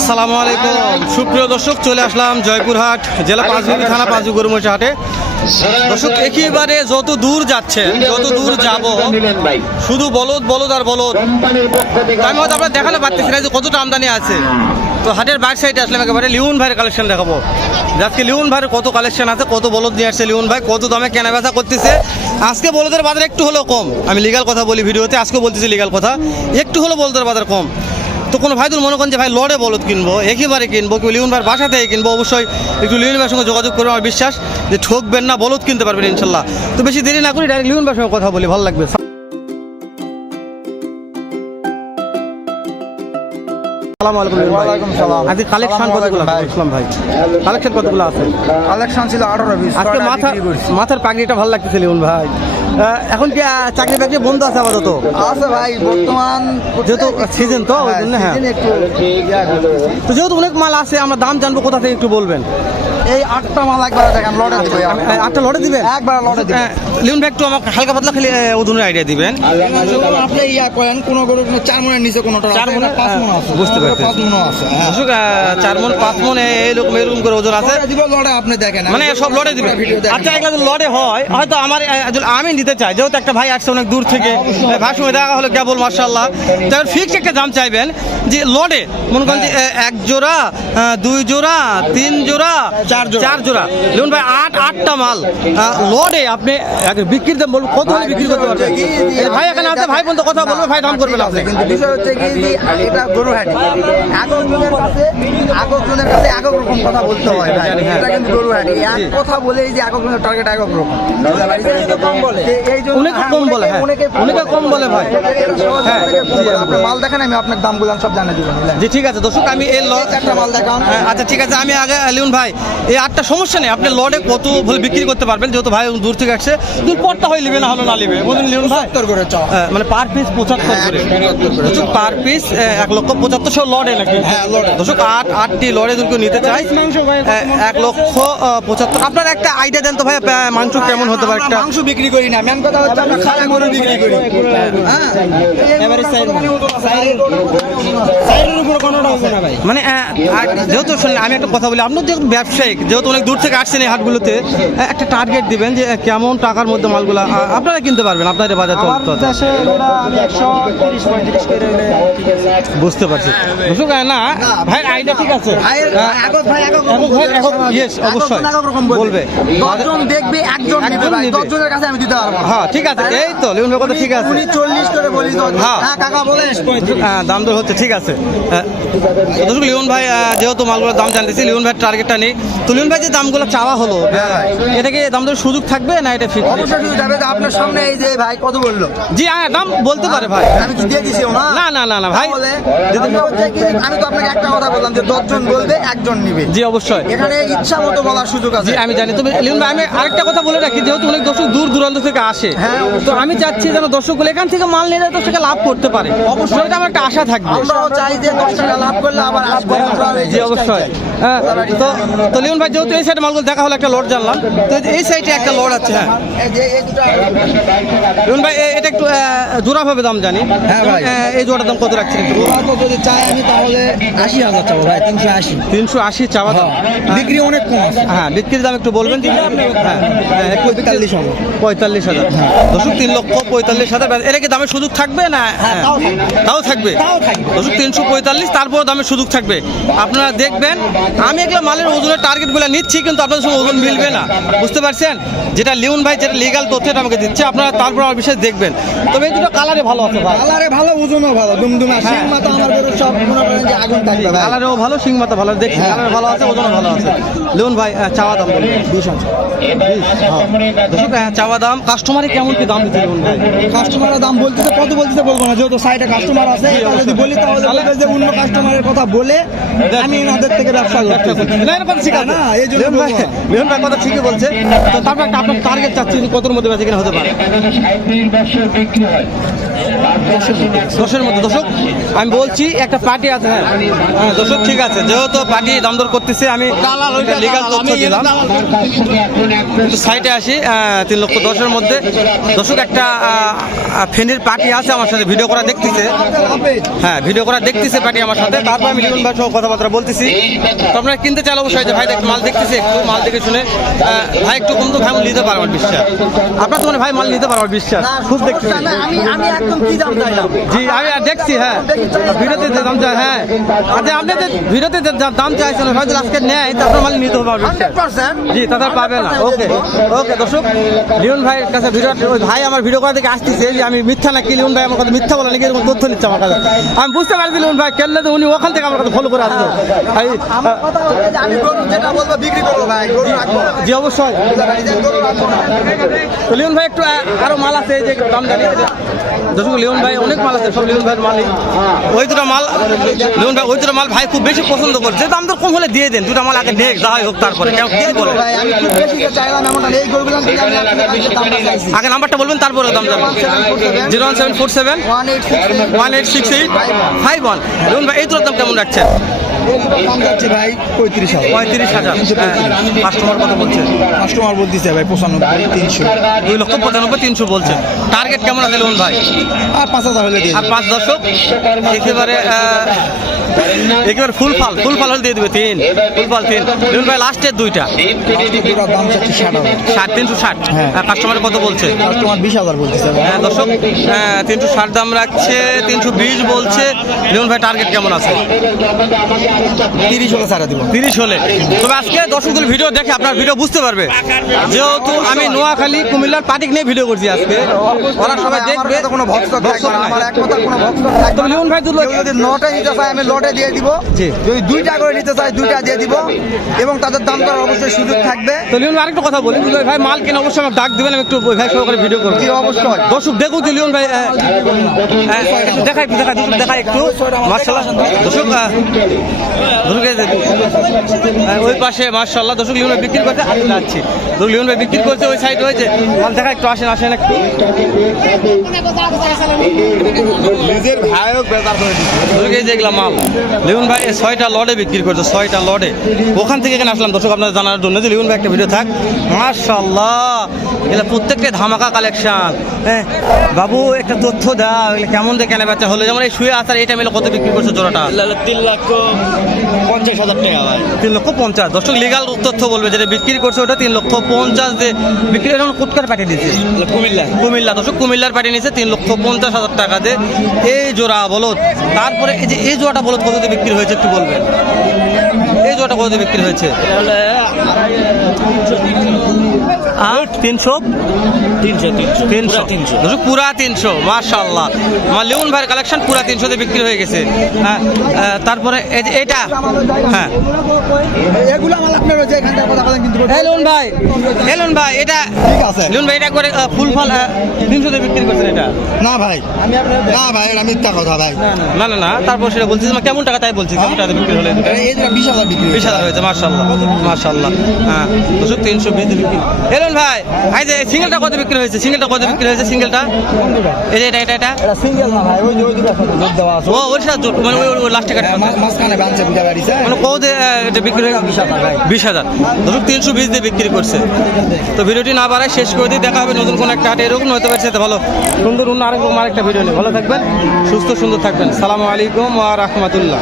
আসসালামু আলাইকুম। সুপ্রিয় দর্শক, চলে আসলাম জয়পুরহাট জেলা পাঁচবিবি থানা গরুমচা হাটে দর্শক, একেবারে যত দূর যাচ্ছে, যত দূর যাব, শুধু বলদ বলদ আর বলদ। আমি হয়তো আপনার দেখাতে পারতেছি না যে কতটা আমদানি আছে। তো হাটের বাইর সাইডে আসলাম, একেবারে লিউন ভাইয়ের কালেকশন দেখাবো। আজকে লিউন ভাইয়ের কত কালেকশন আছে, কত বলদ নিয়ে আসছে লিউন ভাই, কত দামে কেনা বেচা করতেছে। আজকে বলদের বাজার একটু হলেও কম। আমি লিগাল কথা বলি ভিডিওতে, আজকে বলতেছি লিগাল কথা। একটু হলেও বলদের বাজার কম। তো কোনো ভাই তুমি মনে করেন যে, ভাই, লড়ে বলদ কিনবো, একেবারে কিনবো, কেউ লিউন ভাইয়ের বাসা থেকে কিনবো, অবশ্যই একটু লিউন ভাইয়ের সঙ্গে যোগাযোগ করব আমার বিশ্বাস যে, ঠকবেন না, বলদ কিনতে পারবেন ইনশাল্লাহ। তো বেশি দেরি না করি ডাইরেক্ট লিউন ভাইয়ের সঙ্গে কথা বলি, ভালো লাগবে। আজকে কালেকশন কতগুলো ইসলাম ভাই? কালেকশন কতগুলো আছে? কালেকশন ছিল আঠারো পিস আজকে মাথা মাথার পাগড়িটা ভালো লাগতেছে লিউন ভাই। এখন কি চাকরি বাকরি বন্ধ আছে আপাতত? আছে ভাই বর্তমান যেহেতু সিজন তো ওই জন্য হ্যাঁ। করতেছি। তো যেহেতু অনেক মাল আছে আমরা দাম জানব কোথা থেকে একটু বলবেন? এই আটটা মাল একবার দেখেন লড়ে দিব আহ, আটটা। লড়ে দিবেন? একবার লড়ে দিব। আহ, লিউন ভাই একটু আমাকে হালকা পাতলা খালি ওজনের আইডিয়া দিবেন। আপনি ইয়া করেন কোন গরু চার মনের নিচে কোনোটা চার এটা পাঁচ মন আছে। বুঝতে পারছি। পাঁচ মন আছে হ্যাঁ। চার মন পাঁচ মন এরকম এরকম করে ওজন আছে। দিব লড়ে আপনি দেখেন। মানে সব লড়ে দিবে আচ্ছা যদি লড়ে হয় হয়তো আমার আমি নিতে চাই যেহেতু একটা ভাই আসছে অনেক দূর থেকে ভাই সঙ্গে দেখা হলো কেবল মার্শাল্লাহ তার ফিক্স একটা দাম চাইবেন যে লড়ে মনে করেন যে এক জোড়া দুই জোড়া তিন জোড়া চার জোড়া। চার জোড়া। দেখুন ভাই আট আটটা মাল। লড়ে আপনি আগে বিক্রির দাম বলুন কত হলে বিক্রি করতে পারবেন? ভাই এখানে আছে ভাই বন্ধু কথা বলবে ভাই দাম করবে আপনি। কিন্তু বিষয় হচ্ছে কি যে এটা গরু হাটি। কাছে রকম কথা বলতে হয় ভাই। এটা কিন্তু গরু হাটি। এক কথা বলে এই যে আগজনের টার্গেট একক রকম। কম বলে। অনেকে হ্যাঁ, কম বলে, হ্যাঁ। অনেকে কম বলে। ভাই। হ্যাঁ, আপনি মাল দেখেন আমি আপনার দামগুলো সব জানিয়ে দিবেন জি ঠিক আছে। দর্শক আমি এই ল একটা মাল দেখান হ্যাঁ, আচ্ছা ঠিক আছে। আমি আগে লিউন ভাই এই আটটা সমস্যা নেই। আপনি লডে কত ভুল বিক্রি করতে পারবেন যেহেতু ভাই দূর থেকে আসছে। দূর পরটা হয়ে নেবে না হলো না নেবে। বুঝলেন ভাই। করে চাও। হ্যাঁ, মানে পার পিস পঁচাত্তর করে। দর্শক পার পিস এক লক্ষ পঁচাত্তর সব লড়ে নাকি? হ্যাঁ, লড়ে। দর্শক আট আটটি লড়ে যদি কেউ নিতে হ্যাঁ, এক লক্ষ পঁচাত্তর। আপনার একটা আইডিয়া দেন তো ভাই মাংস কেমন হতে পারে একটা। মাংস বিক্রি করি না। মেন কথা হচ্ছে আমরা খারাপ গরু বিক্রি করি। হ্যাঁ। এবারে সাইড ভাই মানে যেহেতু শুনুন, আমি একটা কথা বলি আপনার যেহেতু ব্যবসায়িক যেহেতু অনেক দূর থেকে আসছেন এই হাটগুলোতে একটা টার্গেট দিবেন যে কেমন টাকার মধ্যে মালগুলো আপনারা কিনতে পারবেন আপনাদের বাজার চলতে বুঝতে পারছি। না ভাই আইডিয়া ঠিক আছে। অবশ্যই। বলবে। দেখবে একজন। দশজনের কাছে আমি দিতে পারব হ্যাঁ ঠিক আছে। এই তো লিউন কথা ঠিক আছে। উনি চল্লিশ করে বলি হ্যাঁ। হ্যাঁ কাকা বলে হ্যাঁ, দাম দর হচ্ছে ঠিক আছে। দর্শক লিওন ভাই যেহেতু মালগুলোর দাম জানতেছি লিওন ভাইয়ের টার্গেটটা নেই। তো লিওন ভাই যে দামগুলো চাওয়া হলো এটা কি দাম দর সুযোগ থাকবে না এটা ফিক্স অবশ্যই যাবে যে আপনার সামনে এই যে ভাই কত বলল? জি হ্যাঁ দাম বলতে পারে ভাই। আমি কি দিয়ে দিছি না না না না না ভাই। আমি তো আপনাকে একটা কথা বললাম যে দশজন বলবে একজন নিবে। জি অবশ্যই। এখানে ইচ্ছা মতো বলার সুযোগ আছে। জি আমি জানি। তবে লিওন ভাই আমি আরেকটা কথা বলে রাখি যেহেতু অনেক দর্শক দূর দূরান্ত থেকে আসে হ্যাঁ, তো আমি চাচ্ছি যেন দর্শকগুলো এখান থেকে মাল নিয়ে যায় তো সেটা লাভ করতে পারে। অবশ্যই। এটা আমার একটা আশা থাকবে। আমরাও চাই যে দশ টাকা লাভ করলে আবার আসব জি অবশ্যই। হ্যাঁ তো তো লিওন ভাই যেহেতু এই সাইডে মালগুলো দেখা হলো একটা লট জানলাম। তো এই সাইডে একটা লট আছে হ্যাঁ। ভাই এটা একটু দাম জানি। হ্যাঁ ভাই। আহ, এই জোড়ার দাম কত রাখছেন একটু ওরা তো যদি চাই আমি তাহলে আশি হাজার চাবো ভাই তিনশো আশি। তিনশো আশি চাওয়া দাম। বিক্রি অনেক কম হ্যাঁ বিক্রির দাম একটু বলবেন। হ্যাঁ হ্যাঁ, পঁয়তাল্লিশ হবে। পঁয়তাল্লিশ হাজার। দশক তিন লক্ষ পঁয়তাল্লিশ হাজার। এটা কি দামের সুযোগ থাকবে না? হ্যাঁ, তাও থাকবে। দশক তিনশো পঁয়তাল্লিশ তারপর দামের সুযোগ থাকবে। আপনারা দেখবেন আমি এগুলো মালের ওজনের টার্গেটগুলো নিচ্ছি কিন্তু আপনাদের সঙ্গে ওজন মিলবে না। বুঝতে পারছেন? যেটা লিউন ভাই যেটা লিগাল তথ্যটা আমাকে দিচ্ছে আপনারা তারপর আমার বিষয়ে দেখবেন। তবে এই দুটো কালারে ভালো আছে ভাই। কালারে ভালো ওজনও ভালো দুমদুমা হ্যাঁ। শিং মাথা আমার গরুর সব মনে করেন যে আগুন থাকবে ভাই। কালারেও ভালো সিং মাথা ভালো দেখি হ্যাঁ। কালার ভালো আছে ওজনও ভালো আছে। লিউন ভাই চাওয়া দাম বলুন। দুশো দর্শক, আহ, চাওয়া দাম কাস্টমারে কেমন কি দাম দিচ্ছে লিউন ভাই? কাস্টমারের দাম বলতেছে কত বলতেছে বলব না যেহেতু সাইডে কাস্টমার আছে যদি বলি বলবে যে অন্য কাস্টমারের কথা বলে আমি ওনাদের থেকে ব্যবসা করতেছি। না, এরকম ঠিক আছে। না, এই জন্য লিওন ভাই- বলব না। লিওন ভাই কথা ঠিকই বলছে। তো তারপর একটা আপনার টার্গেট চাচ্ছি কতর মধ্যে বেঁচে কিনা হতে পারে? দশের মধ্যে। দর্শক আমি বলছি একটা পার্টি আছে হ্যাঁ। হ্যাঁ দর্শক ঠিক আছে। যেহেতু পার্টি দাম দর করতেছে আমি লিগাল তথ্য দিলাম। সাইডে আসি তিন লক্ষ দশের মধ্যে। দর্শক একটা আহ, পার্টি আছে আমার সাথে ভিডিও করা দেখতেছে। হ্যাঁ ভিডিও করা দেখতেছে পার্টি আমার সাথে তারপর আমি লিমন ভাই সহ কথাবার্তা বলতেছি। তো আপনারা কিনতে চাইলে অবশ্যই যে ভাই দেখ মাল দেখতেছে একটু মাল দেখে শুনে ভাই একটু কম তো ভাই মাল নিতে পারো আমার বিশ্বাস। আপনার তো মানে ভাই মাল নিতে পারো আমার বিশ্বাস। খুব দেখতেছি আমি আমি একদম কি দাম চাইলাম? জি আমি আর দেখছি হ্যাঁ। ভিডিওতে যে দাম চাই হ্যাঁ। আচ্ছা আপনি যে ভিডিওতে যে দাম চাইছেন হয়তো আজকে নেয় তারপর মাল নিতে পার্সেন্ট। জি তাদের পাবে না। ওকে ওকে দর্শক লিওন ভাইয়ের কাছে ভিডিও ভাই আমার ভিডিও করা দেখে আসতেছে যে আমি মিথ্যা না কি লিওন ভাই আমার কথা মিথ্যা বলে নাকি এরকম তথ্য নিচ্ছে আমার কাছে। আমি বুঝতে পারি লিওন ভাই কেনলে তো উনি ওখান থেকে আমার কাছে ফলো করে করব ভাই জি অবশ্যই। লিওন ভাই একটু আরও মাল আছে এই যে দাম জানিয়ে দর্শক লিওন ভাই অনেক মাল আছে সব লিওন ভাইয়ের মালিক ওই দুটো মাল লিওন ভাই ওই দুটো মাল ভাই খুব বেশি পছন্দ করছে দাম তো কম হলে দিয়ে দেন দুটো মাল আগে নেক যাই হোক তারপরে। কেমন কি বলে। আগে নাম্বারটা বলবেন তারপরে দাম জানবেন zero one seven four seven one eight six eight five one. Leon ভাই এই দুটোর দাম কেমন রাখছেন? দাম ভাই পঁয়ত্রিশ হাজার। পঁয়ত্রিশ হাজার কাস্টমার কত বলছে? কাস্টমার বলতেছে ভাই পঁচানব্বই তিনশো। দুই লক্ষ পঁচানব্বই তিনশো বলছে। টার্গেট কেমন আছে লিওন ভাই? আর পাঁচ হাজার হলে আর পাঁচ দশক একেবারে একেবারে ফুল ফাল ফুল ফাল হলে দিয়ে দিবে তিন। ফুল ফাল তিন। লিওন ভাই লাস্টের দুইটা। ষাট তিনশো ষাট। হ্যাঁ। কাস্টমার কত বলছে? কাস্টমার বিশ হাজার বলতেছে। ভাই হ্যাঁ, দর্শক তিনশো ষাট দাম রাখছে তিনশো বিশ বলছে। লিওন ভাই টার্গেট কেমন আছে? তিরিশ হলে ছাড়া দিব। তিরিশ হলে। তবে আজকে দর্শকদের ভিডিও দেখে আপনার ভিডিও বুঝতে পারবে। যেহেতু আমি নোয়াখালী কুমিল্লার পাটিক নিয়ে ভিডিও করছি আজকে। ওরা সবাই দেখবে। কোনো ভক্ত আমার এক কথা কোনো ভক্ত তবে ভাই যদি নটে নিতে আমি লটে দিয়ে দিব। যদি দুইটা করে নিতে চায় দুইটা দিয়ে দিব। এবং তাদের দাম করার অবশ্যই সুযোগ থাকবে। তো লিওন ভাই আরেকটা কথা বলি। ভাই মাল কিনে অবশ্যই আমাকে ডাক দিবেন আমি একটু ওই ভাই সহকারে ভিডিও করব। জি অবশ্যই। দর্শক দেখুন যে লিওন ভাই দেখাই একটু দেখাই দর্শক দেখাই একটু। মার্শাল্লাহ দর্শক ওই পাশে মার্শাল্লাহ দর্শক লিওন ভাই বিক্রি করতে আমি যাচ্ছি। দর্শক লিওন ভাই বিক্রি করছে ওই সাইড হয়েছে মাল দেখা একটু আসেন আসেন একটু। নিজের ভাইও বেজার করে দিচ্ছে দর্শক এই যে মাল। লিওন ভাই ছয়টা লডে বিক্রি করছে ছয়টা লডে ওখান থেকে এখানে আসলাম। দর্শক আপনাদের জানার জন্য যে লিওন ভাই একটা ভিডিও থাক। মার্শাল্লাহ এগুলা প্রত্যেকটা ধামাকা কালেকশন হ্যাঁ বাবু একটা তথ্য দাও কেমন দিয়ে কেনা বেচা হলো? যেমন এই শুয়ে আসার এই টাইমে কত বিক্রি করছে জোড়াটা? তিন লক্ষ পঞ্চাশ হাজার টাকা ভাই। তিন লক্ষ পঞ্চাশ। দর্শক লিগাল তথ্য বলবে যেটা বিক্রি করছে ওটা তিন লক্ষ পঞ্চাশ দিয়ে বিক্রি এখন কুটকার পাঠিয়ে দিয়েছে। কুমিল্লা। কুমিল্লা দর্শক কুমিল্লার পাঠিয়ে নিয়েছে তিন লক্ষ পঞ্চাশ হাজার টাকা দিয়ে। এই জোড়া বলদ তারপরে এই যে এই জোড়াটা বলদ কত দিয়ে বিক্রি হয়েছে একটু বলবেন? এই জোড়াটা কত দিয়ে বিক্রি হয়েছে? আট তিনশো? তিনশো তিনশো তিনশো। তিনশো। পুরা তিনশো মার্শাল্লাহ আমার লিওন ভাইয়ের কালেকশন পুরা তিনশোতে বিক্রি হয়ে গেছে। হ্যাঁ তারপরে এটা। হ্যাঁ। এগুলো আমার আপনার যে এখানকার কথা বলেন কিন্তু এলুন ভাই এলুন ভাই এটা ঠিক আছে। লিওন ভাই এটা করে ফুল ফল আহ, তিনশোতে বিক্রি করছেন এটা? না ভাই। আমি না ভাই এটা মিথ্যা কথা ভাই। না না না তারপর সেটা বলছি যে কেমন টাকা তাই বলছি কেমন টাকা বিক্রি হলো এটা? এই বিশ হাজার বিক্রি বিশ হাজার হয়েছে মার্শাল্লাহ মার্শাল্লাহ হ্যাঁ দুশো তিনশো বিশ বিক্রি ভাই এই যে সিঙ্গেলটা কত বিক্রি হয়েছে? সিঙ্গেলটা কত বিক্রি হয়েছে সিঙ্গেলটা এই যে এটা এটা এটা? এটা সিঙ্গেল না ভাই ওই যে ওই দুটো যোগ দেওয়া আছে। ও ওর সাথে জোট, মানে ওই লাস্টে কাটা মাঝখানে বুঝা গাড়িছে মানে কত এটা বিক্রি হয়ে হাজার ভাই। তিনশো বিশ দিয়ে বিক্রি করছে। তো ভিডিওটি না বাড়ায় শেষ করে দিয়ে দেখা হবে নতুন কোন একটা হাটে। এরকম হতে পারছে ভালো। সুন্দর অন্য আরেকরকম আরেকটা ভিডিও নিয়ে। ভালো থাকবেন সুস্থ সুন্দর থাকবেন। সালামু আলাইকুম ওয়া রাহমাতুল্লাহ।